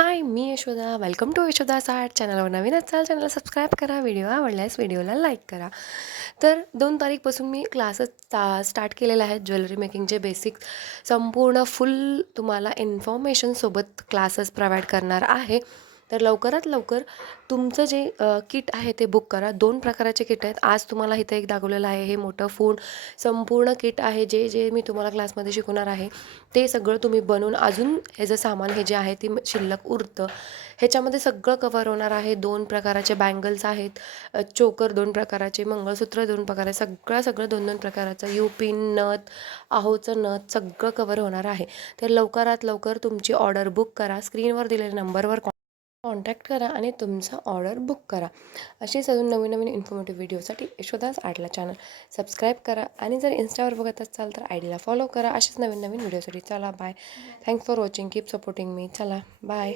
हाय, मी Yashoda. Welcome to Yashoda's art. चॅनलवर नवीन असाल चॅनलला सबस्क्राईब करा. व्हिडिओ आवडल्यास व्हिडिओला लाईक करा. तर 2 तारीखपासून मी क्लासेस स्टार्ट केलेले आहेत. ज्वेलरी मेकिंगचे बेसिक संपूर्ण फुल तुम्हाला इन्फॉर्मेशनसोबत क्लासेस प्रोव्हाइड करणार आहे. तर लवकरात लवकर तुमचं जे किट आहे ते बुक करा. 2 प्रकाराचे किट आहेत. आज तुम्हाला इथं एक दाखवलेलं आहे. हे मोठं संपूर्ण किट आहे. जे मी तुम्हाला क्लासमध्ये शिकवणार आहे ते सगळं तुम्ही बनवून अजून ह्याचं सामान हे जे आहे ते शिल्लक उरतं. ह्याच्यामध्ये सगळं कव्हर होणार आहे. 2 प्रकाराचे बँगल्स आहेत, चोकर 2 प्रकाराचे, मंगळसूत्र 2 प्रकाराचे, सगळं 2-2 प्रकाराचं, पिन, नथ, आहोचं नथ सगळं कव्हर होणार आहे. तर लवकरात लवकर तुमची ऑर्डर बुक करा. स्क्रीनवर दिलेल्या नंबरवर कॉन्टॅक्ट करा आणि तुमचा ऑर्डर बुक करा. अशीच अजून नवीन नवीन इन्फॉर्मेटिव्ह व्हिडिओसाठी यशोदास आर्टला चॅनल सबस्क्राईब करा आणि जर इन्स्टावर बघत असाल तर आय डीला फॉलो करा. अशीच नवीन नवीन व्हिडिओसाठी. चला bye. Thanks for watching. Keep supporting me. चला बाय.